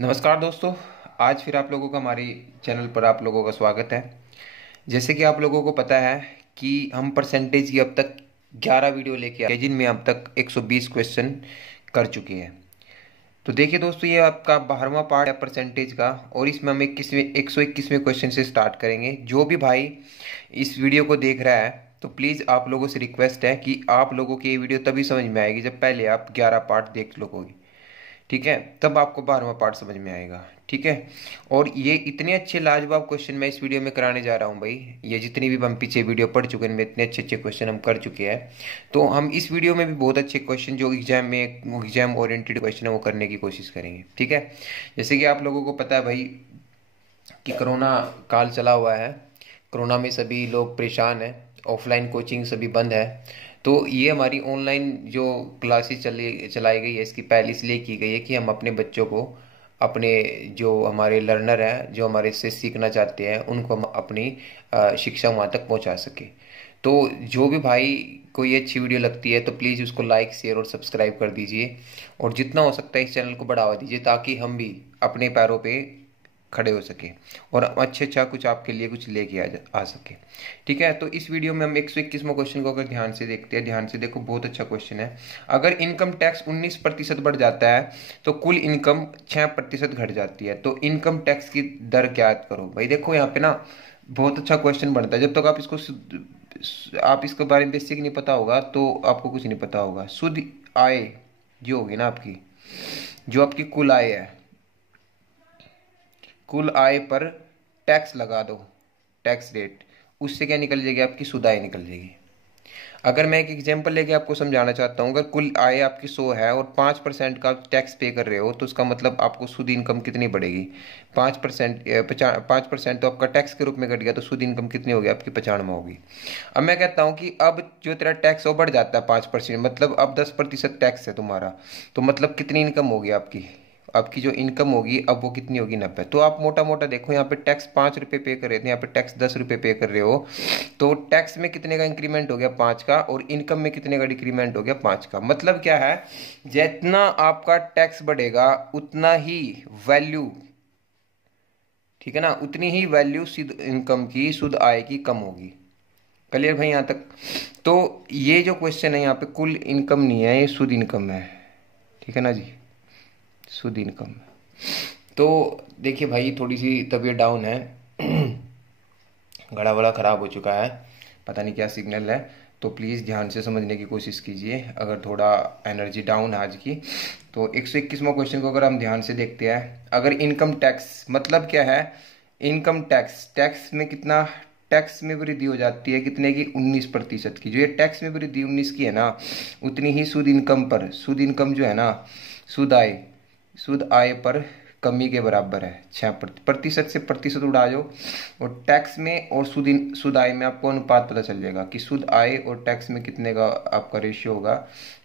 नमस्कार दोस्तों। आज फिर आप लोगों का हमारी चैनल पर आप लोगों का स्वागत है। जैसे कि आप लोगों को पता है कि हम परसेंटेज की अब तक 11 वीडियो लेके आए जिनमें अब तक 120 क्वेश्चन कर चुके हैं। तो देखिए दोस्तों, ये आपका 12वां पार्ट है परसेंटेज का और इसमें हम 121वें क्वेश्चन से स्टार्ट करेंगे। जो भी भाई इस वीडियो को देख रहा है तो प्लीज़ आप लोगों से रिक्वेस्ट है कि आप लोगों की ये वीडियो तभी समझ में आएगी जब पहले आप 11 पार्ट देख लोगे। ठीक है, तब आपको 12वां पार्ट समझ में आएगा। ठीक है, और ये इतने अच्छे लाजवाब क्वेश्चन मैं इस वीडियो में कराने जा रहा हूँ भाई। ये जितनी भी हम पीछे वीडियो पढ़ चुके हैं इनमें इतने अच्छे अच्छे क्वेश्चन हम कर चुके हैं। तो हम इस वीडियो में भी बहुत अच्छे क्वेश्चन जो एग्जाम ओरिएंटेड क्वेश्चन है वो करने की कोशिश करेंगे। ठीक है, जैसे कि आप लोगों को पता है भाई कि कोरोना काल चला हुआ है। कोरोना में सभी लोग परेशान हैं, ऑफलाइन कोचिंग सभी बंद है। तो ये हमारी ऑनलाइन जो क्लासेस चलाई गई है, इसकी पहल इसलिए की गई है कि हम अपने बच्चों को, अपने जो हमारे लर्नर हैं, जो हमारे से सीखना चाहते हैं, उनको हम अपनी शिक्षा वहाँ तक पहुँचा सके। तो जो भी भाई कोई अच्छी वीडियो लगती है तो प्लीज़ उसको लाइक शेयर और सब्सक्राइब कर दीजिए और जितना हो सकता है इस चैनल को बढ़ावा दीजिए ताकि हम भी अपने पैरों पे खड़े हो सके और अच्छे अच्छा कुछ आपके लिए कुछ लेके आ सके। ठीक है, तो इस वीडियो में हम 121वां क्वेश्चन को अगर ध्यान से देखते हैं, ध्यान से देखो, बहुत अच्छा क्वेश्चन है। अगर इनकम टैक्स 19% बढ़ जाता है तो कुल इनकम 6% घट जाती है, तो इनकम टैक्स की दर क्या करो। भाई देखो यहाँ पे ना बहुत अच्छा क्वेश्चन बनता है। जब तक आप इसके बारे में बेसिक नहीं पता होगा तो आपको कुछ नहीं पता होगा। शुद्ध आय जो होगी ना आपकी, जो आपकी कुल आय है, कुल आय पर टैक्स लगा दो, टैक्स रेट, उससे क्या निकल जाएगी, आपकी शुद्ध आय निकल जाएगी। अगर मैं एक एग्जांपल लेके आपको समझाना चाहता हूँ, अगर कुल आय आपकी 100 है और 5% का टैक्स पे कर रहे हो तो उसका मतलब आपको शुद्ध इनकम कितनी बढ़ेगी, 5%। 5% तो आपका टैक्स के रूप में कट गया, तो शुद्ध इनकम कितनी होगी आपकी, 95 होगी। अब मैं कहता हूँ कि अब जो तेरा टैक्स वो बढ़ जाता है 5%, मतलब अब 10% टैक्स है तुम्हारा, तो मतलब कितनी इनकम होगी आपकी, आपकी जो इनकम होगी अब वो कितनी होगी, 90। तो आप मोटा मोटा देखो, यहाँ पे टैक्स 5 रुपये पे कर रहे थे, यहाँ पे टैक्स 10 रुपये पे कर रहे हो, तो टैक्स में कितने का इंक्रीमेंट हो गया, 5 का, और इनकम में कितने का डिक्रीमेंट हो गया, 5 का। मतलब क्या है, जितना आपका टैक्स बढ़ेगा उतना ही वैल्यू, ठीक है ना, उतनी ही वैल्यू शुद्ध इनकम की, शुद्ध आय की कम होगी। क्लियर भाई यहाँ तक। तो ये जो क्वेश्चन है यहाँ पे कुल इनकम नहीं है, ये शुद्ध इनकम है। ठीक है ना जी, शुद्ध इनकम। तो देखिए भाई थोड़ी सी तबीयत डाउन है, गला वला खराब हो चुका है, पता नहीं क्या सिग्नल है। तो प्लीज़ ध्यान से समझने की कोशिश कीजिए। अगर थोड़ा एनर्जी डाउन है आज की, तो 121वां क्वेश्चन को अगर हम ध्यान से देखते हैं, अगर इनकम टैक्स मतलब क्या है, इनकम टैक्स, टैक्स में कितना, टैक्स में वृद्धि हो जाती है कितने की, 19% की। जो ये टैक्स में वृद्धि 19 की है ना, उतनी ही शुद्ध इनकम पर, शुद्ध इनकम जो है ना, शुद्ध आय, शुद्ध आय पर कमी के बराबर है। 6% से प्रतिशत उड़ा दो और टैक्स में और शुद्ध आय में आपको अनुपात पता चल जाएगा कि शुद्ध आय और टैक्स में कितने का आपका रेशियो होगा,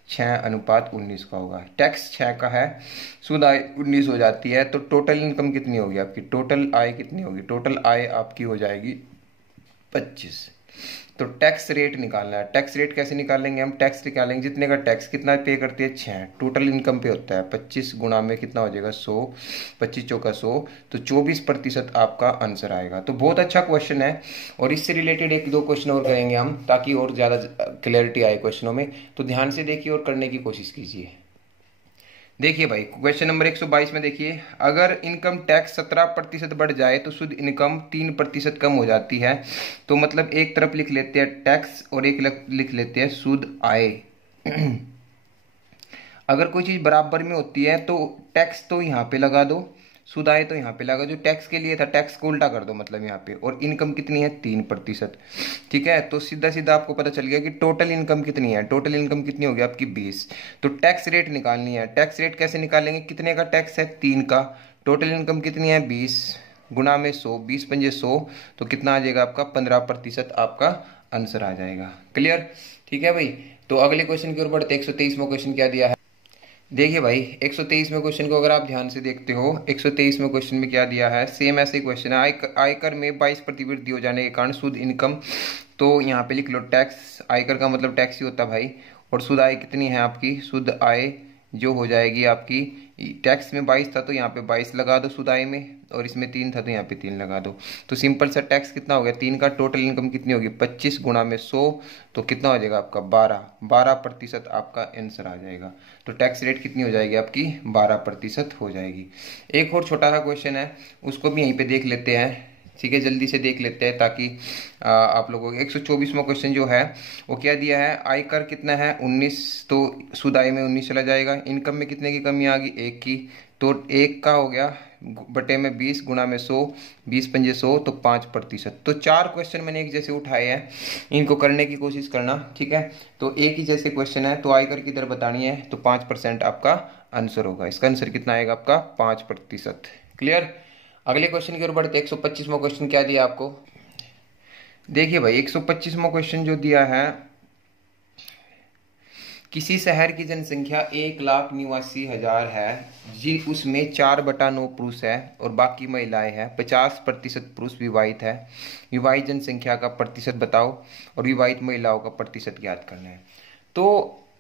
6:19 का होगा। टैक्स 6 का है, शुद्ध आय 19 हो जाती है, तो टोटल इनकम कितनी होगी आपकी, टोटल आय कितनी होगी, टोटल आय आपकी हो जाएगी 25। तो टैक्स रेट निकालना है। टैक्स रेट कैसे निकालेंगे हम, टैक्स निकालेंगे जितने का टैक्स कितना पे करती है, 6, टोटल इनकम पे होता है 25 गुणा में कितना हो जाएगा, 100, 25 चौका 100, तो 24% आपका आंसर आएगा। तो बहुत अच्छा क्वेश्चन है और इससे रिलेटेड एक दो क्वेश्चन और करेंगे हम ताकि और ज़्यादा क्लैरिटी आए क्वेश्चनों में। तो ध्यान से देखिए और करने की कोशिश कीजिए। देखिए भाई क्वेश्चन नंबर 122 में देखिए, अगर इनकम टैक्स 17% बढ़ जाए तो शुद्ध इनकम 3% कम हो जाती है। तो मतलब एक तरफ लिख लेते हैं टैक्स और एक लिख लेते हैं शुद्ध आय। अगर कोई चीज बराबर में होती है तो टैक्स तो यहाँ पे लगा दो, शुद्ध आय तो यहाँ पे लगा, जो टैक्स के लिए था टैक्स को उल्टा कर दो मतलब यहाँ पे, और इनकम कितनी है, 3%। ठीक है, तो सीधा सीधा आपको पता चल गया कि टोटल इनकम कितनी है, टोटल इनकम कितनी होगी आपकी 20। तो टैक्स रेट निकालनी है। टैक्स रेट कैसे निकालेंगे, कितने का टैक्स है, 3 का, टोटल इनकम कितनी है 20 गुणा में 100, 20 पंजे 100, तो कितना आ जाएगा आपका 15% आपका आंसर आ जाएगा। क्लियर, ठीक है भाई। तो अगले क्वेश्चन की ओर बढ़ते, 123वां क्वेश्चन क्या दिया है। देखिए भाई 123वें क्वेश्चन को अगर आप ध्यान से देखते हो, 123वें क्वेश्चन में क्या दिया है, सेम ऐसे क्वेश्चन है। आयकर में 22% वृद्धि हो जाने के कारण शुद्ध इनकम, तो यहाँ पे लिख लो टैक्स, आयकर का मतलब टैक्स ही होता है भाई, और शुद्ध आय कितनी है आपकी, शुद्ध आय जो हो जाएगी आपकी, टैक्स में 22 था तो यहाँ पे 22 लगा दो सुदाई में, और इसमें 3 था तो यहाँ पे 3 लगा दो। तो सिंपल सा टैक्स कितना हो गया 3 का, टोटल इनकम कितनी होगी 25 गुणा में 100, तो कितना हो जाएगा आपका 12% आपका आंसर आ जाएगा। तो टैक्स रेट कितनी हो जाएगी आपकी 12% हो जाएगी। एक और छोटा सा क्वेश्चन है, उसको भी यहीं पे देख लेते हैं, ठीक है, जल्दी से देख लेते हैं ताकि आप लोगों को 124वां क्वेश्चन जो है वो क्या दिया है, आयकर कितना है 19, तो सुदाई में 19 चला जाएगा। इनकम में कितने की कमी आ गई 1 की, तो 1 का हो गया बटे में 20 गुणा में 100, 20 पंजे 100, तो 5%। तो 4 क्वेश्चन मैंने एक जैसे उठाए हैं, इनको करने की कोशिश करना, ठीक है। तो एक ही जैसे क्वेश्चन है, तो आयकर की दर बतानी है, तो 5% आपका आंसर होगा। इसका आंसर कितना आएगा आपका 5%। क्लियर। अगले क्वेश्चन की ओर बढ़ते। 125वां क्वेश्चन क्या दिया आपको, देखिए भाई 125वां क्वेश्चन जो दिया है, किसी शहर की जनसंख्या 1,89,000 है जी, उसमें 4/9 पुरुष है और बाकी महिलाएं हैं, 50% पुरुष विवाहित है। विवाहित जनसंख्या का प्रतिशत बताओ और विवाहित महिलाओं का प्रतिशत ज्ञात करना है। तो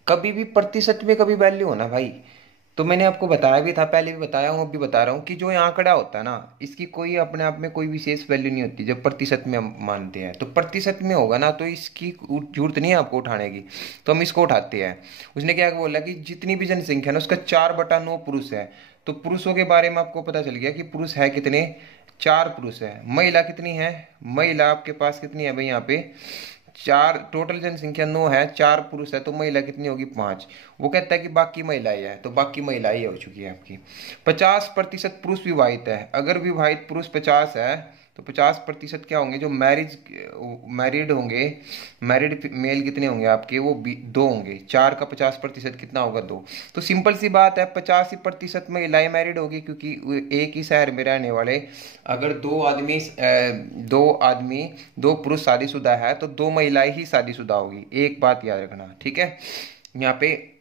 कभी भी प्रतिशत में कभी वैल्यू होना भाई, तो मैंने आपको बताया भी था, पहले भी बताया हूँ, अब भी बता रहा हूँ कि जो ये आंकड़ा होता है ना, इसकी कोई अपने आप में कोई विशेष वैल्यू नहीं होती जब प्रतिशत में हम मानते हैं। तो प्रतिशत में होगा ना, तो इसकी जरूरत नहीं है आपको उठाने की, तो हम इसको उठाते हैं। उसने क्या बोला कि जितनी भी जनसंख्या ना उसका 4/9 पुरुष है। तो पुरुषों के बारे में आपको पता चल गया कि पुरुष है कितने, 4 पुरुष है। महिला कितनी है, महिला आपके पास कितनी है भाई, यहाँ पे 4, टोटल जनसंख्या 9 है, 4 पुरुष है, तो महिला कितनी होगी 5। वो कहता है कि बाकी महिलाएं है, तो बाकी महिलाएं हो चुकी है आपकी। 50% पुरुष विवाहित है। अगर विवाहित पुरुष 50 है तो 50% क्या होंगे, जो मैरिड होंगे, मैरिड मेल कितने होंगे आपके, वो 2 होंगे। 4 का 50% कितना होगा 2। तो सिंपल सी बात है, 85% महिलाएं मैरिड होगी, क्योंकि एक ही शहर में रहने वाले अगर 2 पुरुष शादीशुदा है तो 2 महिलाएं ही शादीशुदा होगी। एक बात याद रखना, ठीक है। यहाँ पे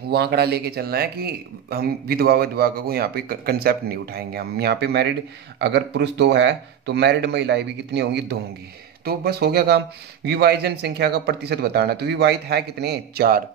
वो आंकड़ा लेके चलना है कि हम विधवा को यहाँ पे कंसेप्ट नहीं उठाएंगे। हम यहाँ पे मैरिड अगर पुरुष 2 है तो मैरिड महिलाएं भी कितनी होंगी 2 होंगी। तो बस हो गया काम। विवाहित जनसंख्या का प्रतिशत बताना, तो विवाहित है कितने 4,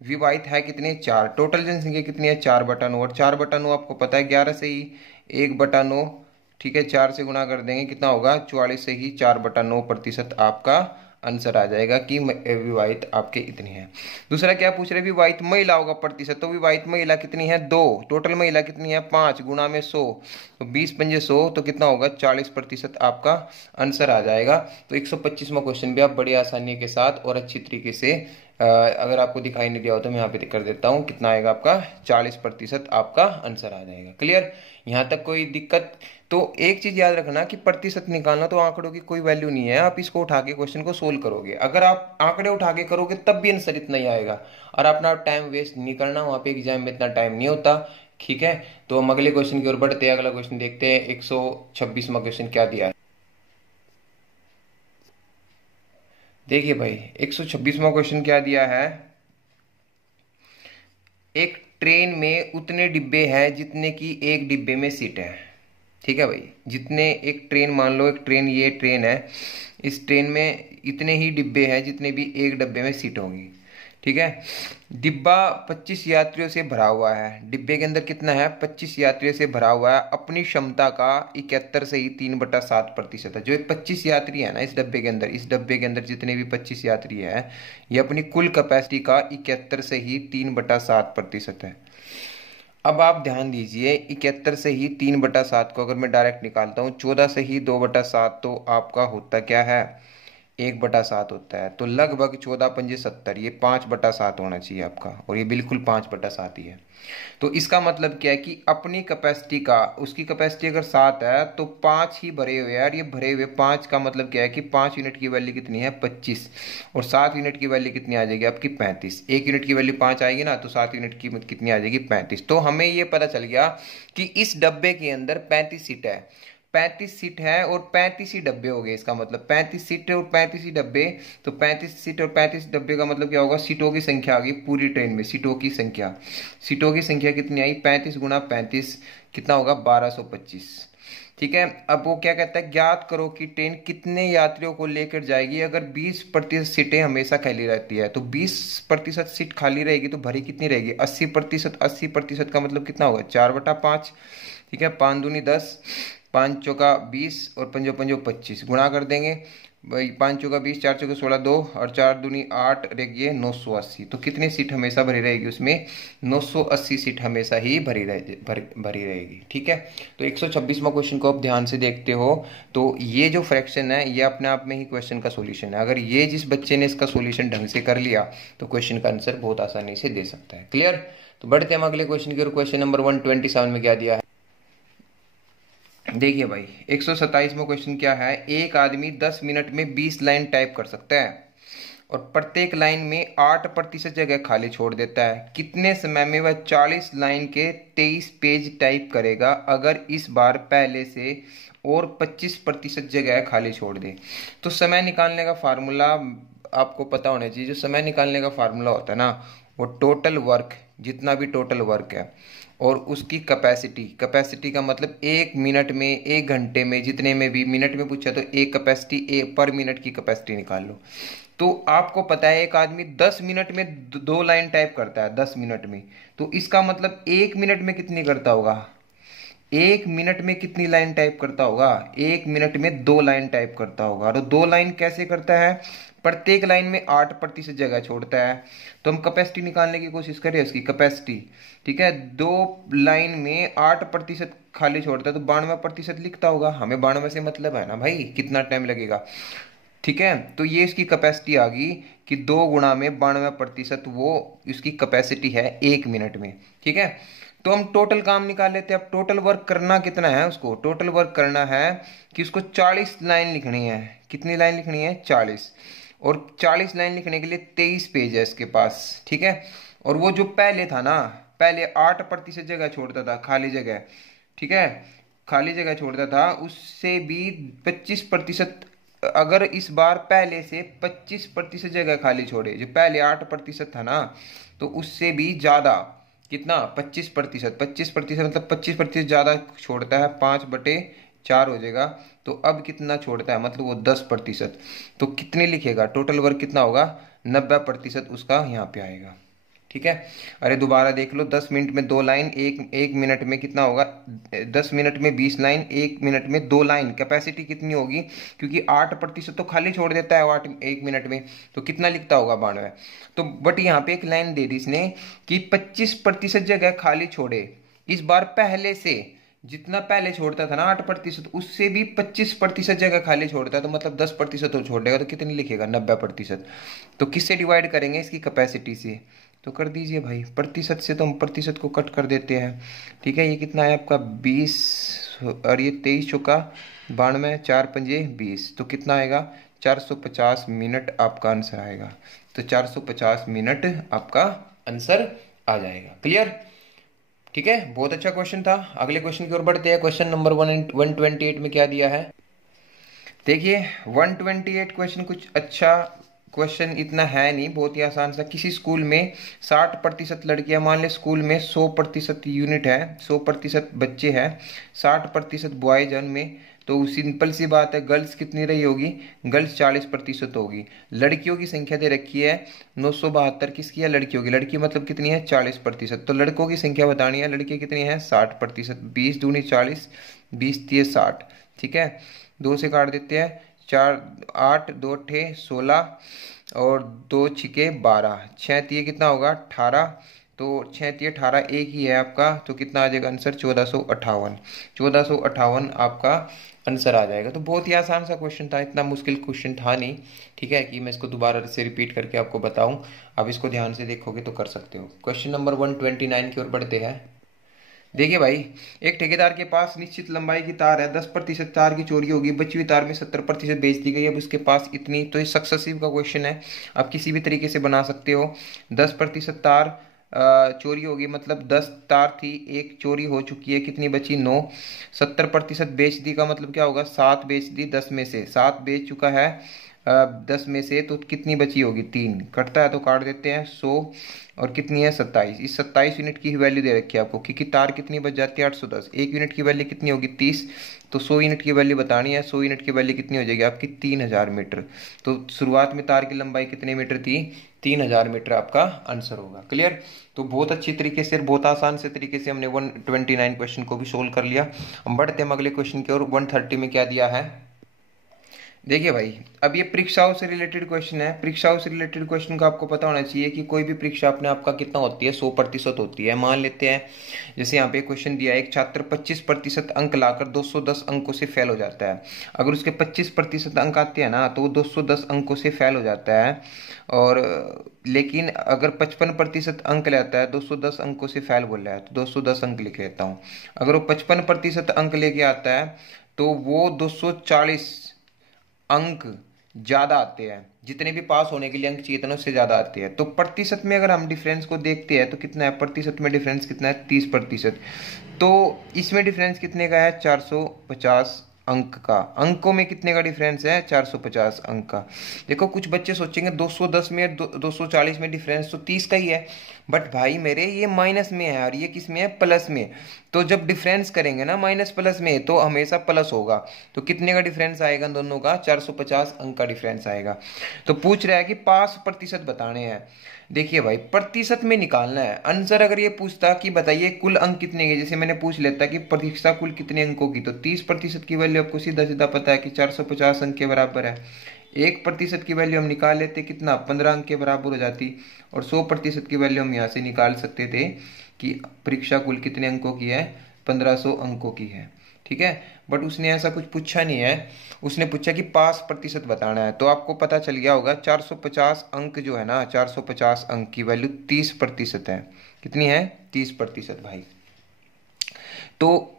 विवाहित है कितने 4, टोटल जनसंख्या कितनी है 4/9, और 4/9 आपको पता है 11 से ही 1/9, ठीक है, 4 से गुणा कर देंगे कितना होगा 44 से ही 4/9% आपका आंसर आ जाएगा कि विवाहित आपके इतनी है। दूसरा क्या पूछ रहे, विवाहित महिलाओं का प्रतिशत, तो विवाहित महिला कितनी है 2, टोटल महिला कितनी है 5 गुणा में 100, तो 20 पंजे 100, तो कितना होगा 40% आपका आंसर आ जाएगा। तो 125वां क्वेश्चन भी आप बड़ी आसानी के साथ और अच्छी तरीके से, अगर आपको दिखाई नहीं दिया हो तो मैं यहाँ पे कर देता हूँ, कितना आएगा आपका 40% आपका आंसर आ जाएगा। क्लियर, यहाँ तक कोई दिक्कत। तो एक चीज याद रखना कि प्रतिशत निकालना तो आंकड़ों की कोई वैल्यू नहीं है, आप इसको उठा के क्वेश्चन को सोल्व करोगे। अगर आप आंकड़े उठा के करोगे तब भी आंसर इतना ही आएगा, और अपना टाइम वेस्ट नहीं करना, वहां पे एग्जाम में इतना टाइम नहीं होता, ठीक है। तो हम अगले क्वेश्चन की ओर बढ़ते हैं। अगला क्वेश्चन देखते हैं, 126वां क्वेश्चन क्या दिया है। देखिए भाई 126वां क्वेश्चन क्या दिया है, एक ट्रेन में उतने डिब्बे हैं जितने की एक डिब्बे में सीट है, ठीक है भाई। जितने, एक ट्रेन मान लो, एक ट्रेन, ये ट्रेन है, इस ट्रेन में इतने ही डिब्बे हैं जितने भी एक डब्बे में सीट होंगी, ठीक है। डिब्बा 25 यात्रियों से भरा हुआ है, डिब्बे के अंदर कितना है 25 यात्रियों से भरा हुआ है, अपनी क्षमता का 71 से ही 3/7% है। जो 25 यात्री है ना इस डब्बे के अंदर, इस डब्बे के अंदर जितने भी 25 यात्री है, ये अपनी कुल कैपेसिटी का 71 से ही 3/7% है। अब आप ध्यान दीजिए, 71 से ही 3/7 को अगर मैं डायरेक्ट निकालता हूँ, 14 से ही 2/7, तो आपका होता क्या है 1/7 होता है। तो लगभग 14 पंजे 70, ये 5/7 होना चाहिए आपका, और ये बिल्कुल 5/7 ही है। तो इसका मतलब क्या है कि अपनी कैपेसिटी का, उसकी कैपेसिटी अगर 7 है तो 5 ही भरे हुए हैं, और ये भरे हुए 5 का मतलब क्या है कि 5 यूनिट की वैल्यू कितनी है 25, और 7 यूनिट की वैल्यू कितनी आ जाएगी आपकी 35। 1 यूनिट की वैल्यू 5 आएगी ना, तो 7 यूनिट की कितनी आ जाएगी 35। तो हमें ये पता चल गया कि इस डब्बे के अंदर 35 सीट है, 35 सीट है और 35 ही डब्बे हो गए। इसका मतलब 35 सीट और 35 ही डब्बे, तो 35 सीट और 35 डब्बे का मतलब क्या होगा, सीटों की संख्या आ गई पूरी ट्रेन में। सीटों की संख्या, सीटों की संख्या कितनी आई 35 गुणा 35, कितना होगा 1225। ठीक है। अब वो क्या कहता है, ज्ञात करो कि ट्रेन कितने यात्रियों को लेकर जाएगी अगर 20% सीटें हमेशा खाली रहती है। तो 20% सीट खाली रहेगी तो भरी कितनी रहेगी, 80%। 80% का मतलब कितना होगा, 4/5। ठीक है, 5 दूनी 10, 5 चौका 20 और पंजो पंजो 25, गुणा कर देंगे भाई। 5 चौका 20, 4 चौका 16, 2 और 4 दूनी 8 रहेगी 980। तो कितनी सीट हमेशा भरी रहेगी उसमें, 980 सीट हमेशा ही भरी रहेगी। ठीक है, तो 126वां क्वेश्चन को आप ध्यान से देखते हो तो ये जो फ्रैक्शन है ये अपने आप में ही क्वेश्चन का सोल्यूशन है। अगर ये जिस बच्चे ने इसका सोल्यूशन ढंग से कर लिया तो क्वेश्चन का आंसर बहुत आसानी से दे सकता है। क्लियर। तो बढ़ते हैं हम अगले क्वेश्चन की ओर। क्वेश्चन नंबर 127 में क्या दिया है, देखिए भाई 127वां क्वेश्चन क्या है, एक आदमी 10 मिनट में 20 लाइन टाइप कर सकता है और प्रत्येक लाइन में 8% जगह खाली छोड़ देता है। कितने समय में वह 40 लाइन के 23 पेज टाइप करेगा अगर इस बार पहले से और 25% जगह खाली छोड़ दे। तो समय निकालने का फार्मूला आपको पता होना चाहिए। जो समय निकालने का फार्मूला होता है ना, वो टोटल वर्क, जितना भी टोटल वर्क है और उसकी कैपेसिटी का मतलब 1 मिनट में, 1 घंटे में, जितने में भी मिनट में पूछा तो एक कैपेसिटी, पर मिनट की कैपेसिटी निकाल लो। तो आपको पता है एक आदमी 10 मिनट में 2 लाइन टाइप करता है 10 मिनट में, तो इसका मतलब 1 मिनट में कितनी करता होगा, 1 मिनट में कितनी लाइन टाइप करता होगा, 1 मिनट में 2 लाइन टाइप करता होगा। और 2 लाइन कैसे करता है, प्रत्येक लाइन में 8% जगह छोड़ता है। तो हम कैपेसिटी निकालने की कोशिश करें उसकी कैपेसिटी। ठीक है, 2 लाइन में 8% खाली छोड़ता है तो 92% लिखता होगा। हमें 92 से मतलब है ना भाई, कितना टाइम लगेगा। ठीक है, तो ये इसकी कैपेसिटी आ गई कि 2 गुणा में 92%, वो इसकी कैपेसिटी है 1 मिनट में। ठीक है, तो हम टोटल काम निकाल लेते हैं। अब टोटल वर्क करना कितना है, उसको टोटल वर्क करना है कि उसको 40 लाइन लिखनी है। कितनी लाइन लिखनी है, 40। और 40 लाइन लिखने के लिए 23 पेज है इसके पास। ठीक है, और वो जो पहले था ना, पहले 8% जगह छोड़ता था खाली जगह। ठीक है, खाली जगह छोड़ता था, उससे भी 25%, अगर इस बार पहले से 25% जगह खाली छोड़े, जो पहले 8% था ना, तो उससे भी ज्यादा, कितना, 25%। 25% मतलब 25% ज्यादा छोड़ता है, 5/4 हो जाएगा। तो अब कितना छोड़ता है, मतलब वो 10%। तो कितने लिखेगा, टोटल वर्क कितना होगा, 90% उसका यहाँ पे आएगा। ठीक है, अरे दोबारा देख लो, 10 मिनट में 2 लाइन, एक मिनट में कितना होगा, 10 मिनट में 20 लाइन, 1 मिनट में 2 लाइन। कैपेसिटी कितनी होगी, क्योंकि 8% तो खाली छोड़ देता है 1 मिनट में, तो कितना लिखता होगा, 92। तो बट यहाँ पे एक लाइन दे दी इसने कि 25% जगह खाली छोड़े इस बार पहले से, जितना पहले छोड़ता था ना 8%, उससे भी 25% जगह खाली छोड़ता है, तो मतलब 10% तो छोड़ेगा, तो कितनी लिखेगा, 90%। तो किससे डिवाइड करेंगे, इसकी कैपेसिटी से। तो कर दीजिए भाई, प्रतिशत से तो हम प्रतिशत को कट कर देते हैं। ठीक है, ये कितना है आपका 20 और ये 23 चौका 92, 4 पंजे 20, तो कितना आएगा, 450 मिनट आपका आंसर आएगा। तो 450 मिनट आपका आंसर आ जाएगा। क्लियर। ठीक है, बहुत अच्छा क्वेश्चन था। अगले क्वेश्चन की ओर बढ़ते हैं। क्वेश्चन नंबर 128 में क्या दिया है, देखिए 128 क्वेश्चन कुछ अच्छा क्वेश्चन इतना है नहीं, बहुत ही आसान सा। किसी स्कूल में 60% लड़कियां, मान ले स्कूल में 100% यूनिट है, 100% बच्चे हैं, 60% बॉयज है उनमें, तो सिंपल सी बात है, गर्ल्स कितनी रही होगी, गर्ल्स 40% होगी। लड़कियों की संख्या दे रखी है 972, किसकी है, लड़कियों की। लड़की मतलब कितनी है, 40%। तो लड़कों की संख्या बतानी है, लड़की कितनी है, 60%। 20 दूनी 40, 20 तिये 60। ठीक है, 2 से काट देते हैं, 4 8 2 अट्ठे 16 और 2 छिके 12, 6 तिये कितना होगा, 18। तो 6 तिये 18, एक ही है आपका, तो कितना आ जाएगा आंसर, 1458। 1458 आपका आंसर आ जाएगा। तो बहुत ही आसान सा क्वेश्चन था, इतना मुश्किल क्वेश्चन था नहीं। ठीक है, कि मैं इसको दोबारा से रिपीट करके आपको बताऊं, आप इसको ध्यान से देखोगे तो कर सकते हो। क्वेश्चन नंबर 129 की ओर बढ़ते हैं। देखिए भाई, एक ठेकेदार के पास निश्चित लंबाई की तार है, 10% तार की चोरी होगी, बची हुई तार में 70% बेच दी गई, अब उसके पास इतनी। तो ये सक्सेसिव का क्वेश्चन है, आप किसी भी तरीके से बना सकते हो। 10% तार चोरी होगी, मतलब 10 तार थी, एक चोरी हो चुकी है, कितनी बची, 9। 70% बेच दी का मतलब क्या होगा, 7 बेच दी, 10 में से 7 बेच चुका है, 10 में से, तो कितनी बची होगी, 3 कटता है तो काट देते हैं 100, और कितनी है 27। इस 27 यूनिट की वैल्यू दे रखी है आपको, क्योंकि तार कितनी बच जाती है 810, 1 यूनिट की वैल्यू कितनी होगी 30, तो 100 यूनिट की वैल्यू बतानी है, 100 यूनिट की वैल्यू कितनी हो जाएगी आपकी 3000 मीटर। तो शुरुआत में तार की लंबाई कितने मीटर थी, 3000 मीटर आपका आंसर होगा। क्लियर। तो बहुत अच्छी तरीके से, बहुत आसान से तरीके से हमने 129 क्वेश्चन को भी सोल्व कर लिया। हम बढ़ते हैं अगले क्वेश्चन की ओर। 130 में क्या दिया है, देखिए भाई, अब ये परीक्षाओं से रिलेटेड क्वेश्चन है। परीक्षाओं से रिलेटेड क्वेश्चन का आपको पता होना चाहिए कि कोई भी परीक्षा अपने आपका कितना होती है, 100% होती है। मान लेते हैं जैसे यहाँ पे क्वेश्चन दिया है, एक छात्र 25% अंक लाकर 210 अंकों से फेल हो जाता है। अगर उसके 25% अंक आते हैं ना, तो वो 210 अंकों से फेल हो जाता है। और लेकिन अगर 55% अंक लेता है, 210 अंकों से फेल बोल रहा है, तो 210 अंक लिख लेता हूँ। अगर वो 55% अंक लेके आता है, तो वो 240 अंक ज्यादा आते हैं। जितने भी पास होने के लिए अंक चाहिए थे ना, उससे ज्यादा आते हैं। तो प्रतिशत में अगर हम डिफरेंस को देखते हैं तो कितना है, प्रतिशत में डिफरेंस कितना है, 30%। तो इसमें डिफरेंस कितने का है, 450 अंक का। अंकों में कितने का डिफरेंस है, 450 अंक का। देखो कुछ बच्चे सोचेंगे 210 में 240 में डिफरेंस तो 30 का ही है, बट भाई मेरे ये माइनस में है और ये किस में है, प्लस में। तो जब डिफरेंस करेंगे ना माइनस प्लस में, तो हमेशा प्लस होगा। तो कितने का डिफरेंस आएगा दोनों का, 450 अंक का डिफरेंस आएगा। तो पूछ रहा है कि पास प्रतिशत बताने हैं। देखिए भाई, प्रतिशत में निकालना है आंसर। अगर ये पूछता कि बताइए कुल अंक कितने के, जैसे मैंने पूछ लेता कि परीक्षा कुल कितने अंकों की, तो 30% की वैल्यू आपको सीधा सीधा पता है कि 450 अंक के बराबर है। 1% की वैल्यू हम निकाल लेते, कितना, 15 अंक के बराबर हो जाती। और 100% की वैल्यू हम यहाँ से निकाल सकते थे कि परीक्षा कुल कितने अंकों की है, 1500 अंकों की है। ठीक है। बट उसने ऐसा कुछ पूछा नहीं है, उसने पूछा कि पास प्रतिशत बताना है। तो आपको पता चल गया होगा 450 अंक जो है ना, 450 अंक की वैल्यू 30% है। कितनी है, 30% भाई। तो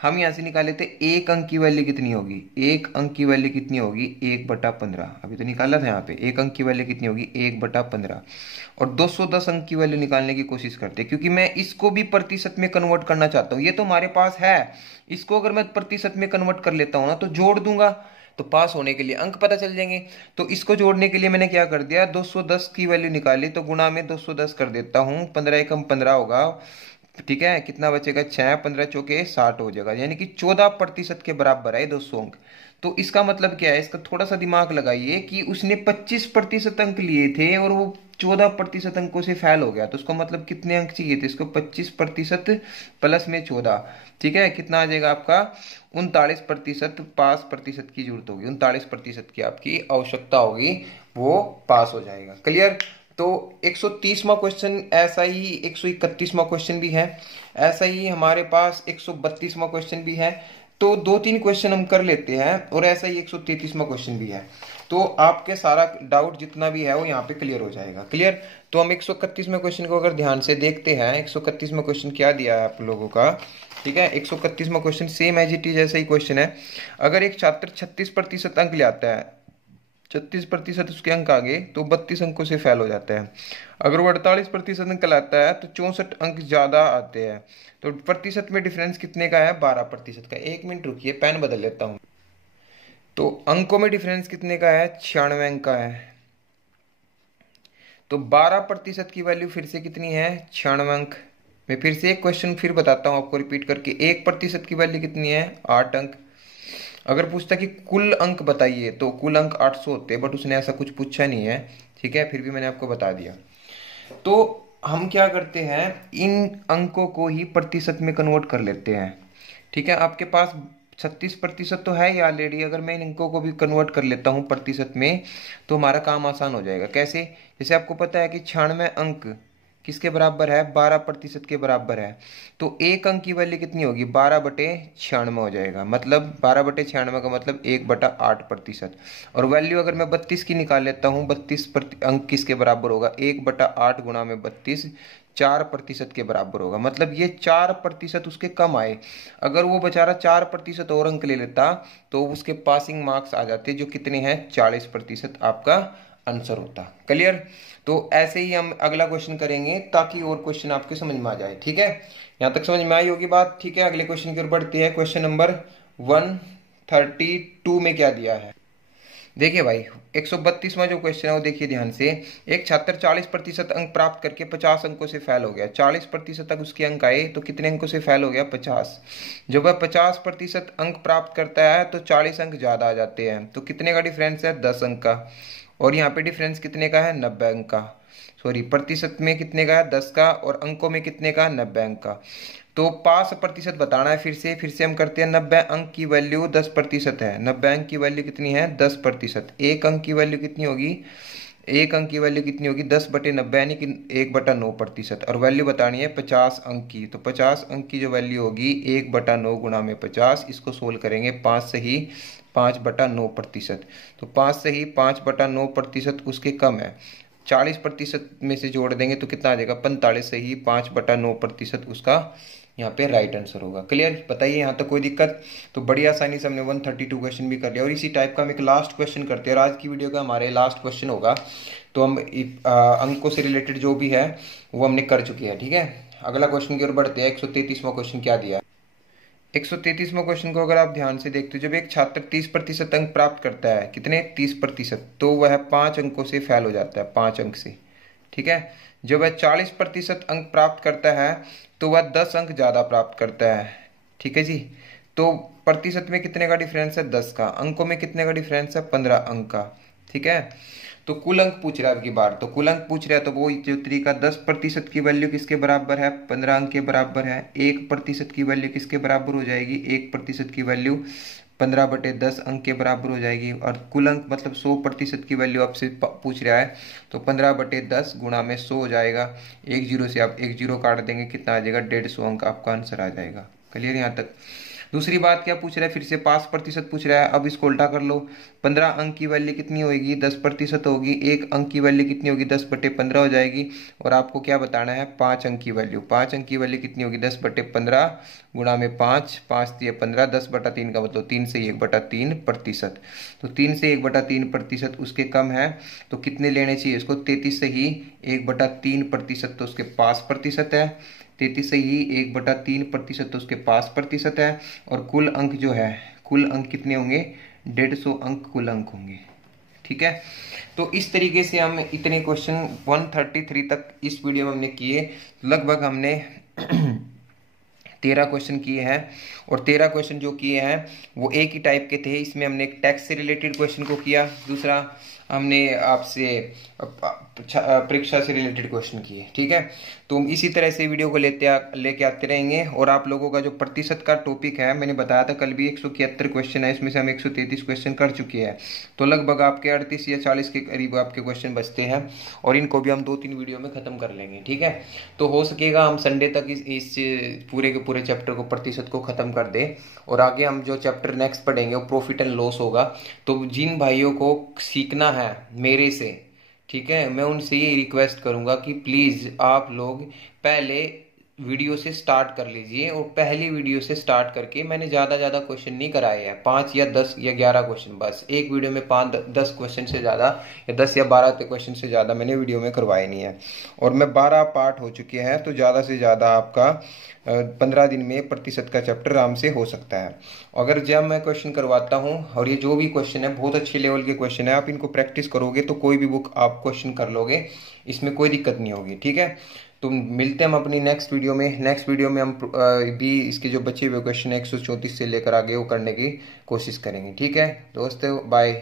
हम यहां से निकाले थे, एक अंक की वैल्यू कितनी होगी, एक अंक की वैल्यू कितनी होगी, 1/15। अभी तो निकाला था यहाँ पे, एक अंक की वैल्यू कितनी होगी, 1/15। और 210 अंक की वैल्यू निकालने की कोशिश करते हैं, क्योंकि मैं इसको भी प्रतिशत में कन्वर्ट करना चाहता हूँ। ये तो हमारे पास है, इसको अगर मैं प्रतिशत में कन्वर्ट कर लेता हूँ ना, तो जोड़ दूंगा तो पास होने के लिए अंक पता चल जाएंगे। तो इसको जोड़ने के लिए मैंने क्या कर दिया, 210 की वैल्यू निकाली तो गुणा में 210 कर देता हूँ, 15 एकम 15 होगा। ठीक है, कितना बचेगा, 6, 15 चौके 60 हो जाएगा, यानी कि 14% के बराबर है 200 अंक। तो इसका मतलब क्या है, इसका थोड़ा सा दिमाग लगाइए कि उसने 25% अंक लिए थे और वो 14% अंकों से फेल हो गया। तो उसको मतलब कितने अंक चाहिए थे, इसको 25% प्लस में 14। ठीक है, कितना आ जाएगा आपका, 39% पास प्रतिशत की जरूरत होगी, 39% की आपकी आवश्यकता होगी, वो पास हो जाएगा। क्लियर। तो 130वां क्वेश्चन ऐसा ही, 131वां क्वेश्चन भी है ऐसा ही, हमारे पास 132वां क्वेश्चन भी है। तो 2-3 क्वेश्चन हम कर लेते हैं, और ऐसा ही 133वां क्वेश्चन भी है। तो आपके सारा डाउट जितना भी है वो यहाँ पे क्लियर हो जाएगा। क्लियर। तो हम 131वें क्वेश्चन को अगर ध्यान से देखते हैं, 131वां क्वेश्चन क्या दिया है आप लोगों का। ठीक है, 131वां question same as it is ऐसा ही क्वेश्चन है। अगर एक छात्र 36% अंक ले आता है, 36% उसके अंक आ गए, तो 32 अंकों से फेल हो जाता है। अगर वो 48% अंक लाता है तो 64 अंक ज्यादा आते हैं। तो प्रतिशत में डिफरेंस कितने का है, 12% का। 1 मिनट रुकिए, पेन बदल लेता हूँ। तो अंकों में डिफरेंस कितने का है, 96 अंक का है। तो 12% की वैल्यू फिर से कितनी है, 96 अंक। मैं फिर से एक क्वेश्चन फिर बताता हूँ आपको रिपीट करके, 1% की वैल्यू कितनी है, 8 अंक। अगर पूछता कि कुल अंक बताइए, तो कुल अंक 800 होते, बट उसने ऐसा कुछ पूछा नहीं है। ठीक है, फिर भी मैंने आपको बता दिया। तो हम क्या करते हैं, इन अंकों को ही प्रतिशत में कन्वर्ट कर लेते हैं। ठीक है, आपके पास 36% तो है ही ऑलरेडी। अगर मैं इन अंकों को भी कन्वर्ट कर लेता हूँ प्रतिशत में, तो हमारा काम आसान हो जाएगा। कैसे, जैसे आपको पता है कि 96 अंक किसके बराबर है, 12% के बराबर है। तो एक अंक की वैल्यू कितनी होगी, 12/96 हो जाएगा। मतलब 12/96 का मतलब 1/8%। और वैल्यू अगर मैं 32 की निकाल लेता हूँ, 32 अंक किसके बराबर होगा, 1/8 गुणा में 32, 4% के बराबर होगा। मतलब ये 4% उसके कम आए। अगर वो बेचारा 4% और अंक ले लेता, तो उसके पासिंग मार्क्स आ जाते, जो कितने हैं, 40% आपका आंसर होता। क्लियर। तो ऐसे ही हम अगला क्वेश्चन करेंगे, ताकि और क्वेश्चन आपके समझ में आ जाए। ठीक है, यहां तक समझ में आई होगी बात। ठीक है, अगले क्वेश्चन की ओर बढ़ते हैं। क्वेश्चन नंबर 132 में क्या दिया है, देखिए भाई 132वां जो क्वेश्चन है वो देखिए ध्यान से। एक छात्र 40% अंक प्राप्त करके 50 अंकों से फेल हो गया। 40% तक उसके अंक आए तो कितने अंकों से फेल हो गया? 50। जब वह 50% अंक प्राप्त करता है तो 40 अंक ज्यादा आ जाते हैं, तो कितने का डिफरेंस है? 10 अंक का। और यहाँ पे डिफरेंस कितने का है? 90 अंक का। सॉरी, प्रतिशत में कितने का है? 10 का। और अंकों में कितने का? 90 अंक का। तो पास प्रतिशत बताना है। फिर से हम करते हैं। 90 अंक की वैल्यू 10% है। 90 अंक की वैल्यू कितनी है? 10%। एक अंक की वैल्यू कितनी होगी? एक अंक की वैल्यू कितनी होगी? 10/90 यानी कि 1/9%। और वैल्यू बतानी है 50 अंक की। तो 50 अंक की जो वैल्यू होगी 1/9 गुणा में 50, इसको सोल्व करेंगे। 5 से ही 5/9%। तो 5 से ही 5/9% उसके कम है। 40% में से जोड़ देंगे तो कितना आ जाएगा? 45 से ही 5/9% उसका यहाँ पे राइट आंसर होगा। क्लियर? बताइए यहाँ तक कोई दिक्कत? तो बड़ी आसानी से हमने 132 क्वेश्चन भी कर लिया। और इसी टाइप का हम एक लास्ट क्वेश्चन करते हैं और आज की वीडियो का हमारे लास्ट क्वेश्चन होगा। तो हम अंकों से रिलेटेड जो भी है वो हमने कर चुके हैं। ठीक है, अगला क्वेश्चन की ओर बढ़ते हैं। 133वां क्वेश्चन क्या दिया? 133वां क्वेश्चन को अगर आप ध्यान से देखते हो, जब एक छात्र 30% अंक प्राप्त करता है, कितने? 30%, तो वह 5 अंकों से फेल हो जाता है, 5 अंक से। ठीक है। जब वह 40% अंक प्राप्त करता है तो वह 10 अंक ज्यादा प्राप्त करता है। ठीक है जी। तो प्रतिशत में कितने का डिफरेंस है? 10 का। अंकों में कितने का डिफरेंस है? 15 अंक का। ठीक है। तो कुल अंक पूछ रहा है अबकी बार। तो कुल अंक पूछ रहा है तो वो जो तरीका 10% की वैल्यू किसके बराबर है? 15 अंक के बराबर है। 1% की वैल्यू किसके बराबर हो जाएगी? 1% की वैल्यू 15/10 अंक के बराबर हो जाएगी। और कुल अंक मतलब 100% की वैल्यू आपसे पूछ रहा है तो 15/10 गुणा में 100 हो जाएगा। एक जीरो से आप एक जीरो काट देंगे, कितना आ जाएगा? 150 अंक आपका आंसर आ जाएगा। क्लियर यहाँ तक? दूसरी बात क्या पूछ रहा है? फिर से 5% पूछ रहा है। अब इसको उल्टा कर लो। 15 अंक की वैल्यू कितनी होगी? 10% होगी। एक अंक की वैल्यू कितनी होगी? 10/15 हो जाएगी। और आपको क्या बताना है? 5 अंक की वैल्यू। 5 अंक की वैल्यू कितनी होगी? 10/15 गुणा में 5, 5 × 15, 10/3 का मतलब 3 से 1/3%। तो 3 से 1/3% उसके कम है तो कितने लेने चाहिए इसको? 33 से ही 1/3%, तो उसके पास प्रतिशत है। 33 से ही 1/3% तो उसके पास प्रतिशत है। और कुल अंक जो है, कुल अंक कितने होंगे? 150 अंक कुल अंक होंगे। ठीक है। तो इस तरीके से हम इतने क्वेश्चन 133 तक इस वीडियो में हमने किए। लगभग हमने 13 क्वेश्चन किए हैं। और 13 क्वेश्चन जो किए हैं वो एक ही टाइप के थे। इसमें हमने एक टैक्स से रिलेटेड क्वेश्चन को किया, दूसरा हमने आपसे परीक्षा से रिलेटेड क्वेश्चन किए। ठीक है। तो हम इसी तरह से वीडियो को लेके आते रहेंगे। और आप लोगों का जो प्रतिशत का टॉपिक है, मैंने बताया था कल भी 171 क्वेश्चन है, इसमें से हम 133 क्वेश्चन कर चुके हैं। तो लगभग आपके 38 या 40 के करीब आपके क्वेश्चन बचते हैं और इनको भी हम 2-3 वीडियो में खत्म कर लेंगे। ठीक है। तो हो सकेगा हम संडे तक इस पूरे के पूरे चैप्टर को, प्रतिशत को खत्म कर दे। और आगे हम जो चैप्टर नेक्स्ट पढ़ेंगे वो प्रॉफिट एंड लॉस होगा। तो जिन भाइयों को सीखना है मेरे से, ठीक है, मैं उनसे ये रिक्वेस्ट करूंगा कि प्लीज आप लोग पहले वीडियो से स्टार्ट कर लीजिए। और पहली वीडियो से स्टार्ट करके, मैंने ज्यादा क्वेश्चन नहीं कराए हैं, 5 या 10 या 11 क्वेश्चन बस। एक वीडियो में 5-10 क्वेश्चन से ज्यादा या 10 या 12 क्वेश्चन से ज्यादा मैंने वीडियो में करवाए नहीं है। और मैं 12 पार्ट हो चुके हैं, तो ज्यादा से ज्यादा आपका 15 दिन में प्रतिशत का चैप्टर आराम से हो सकता है। अगर जब मैं क्वेश्चन करवाता हूँ, और ये जो भी क्वेश्चन है बहुत अच्छे लेवल के क्वेश्चन है, आप इनको प्रैक्टिस करोगे तो कोई भी बुक आप क्वेश्चन कर लोगे, इसमें कोई दिक्कत नहीं होगी। ठीक है। तो मिलते हैं हम अपनी नेक्स्ट वीडियो में। नेक्स्ट वीडियो में हम भी इसके जो बचे हुए क्वेश्चन है 134 से लेकर आगे वो करने की कोशिश करेंगे। ठीक है दोस्तों, बाय।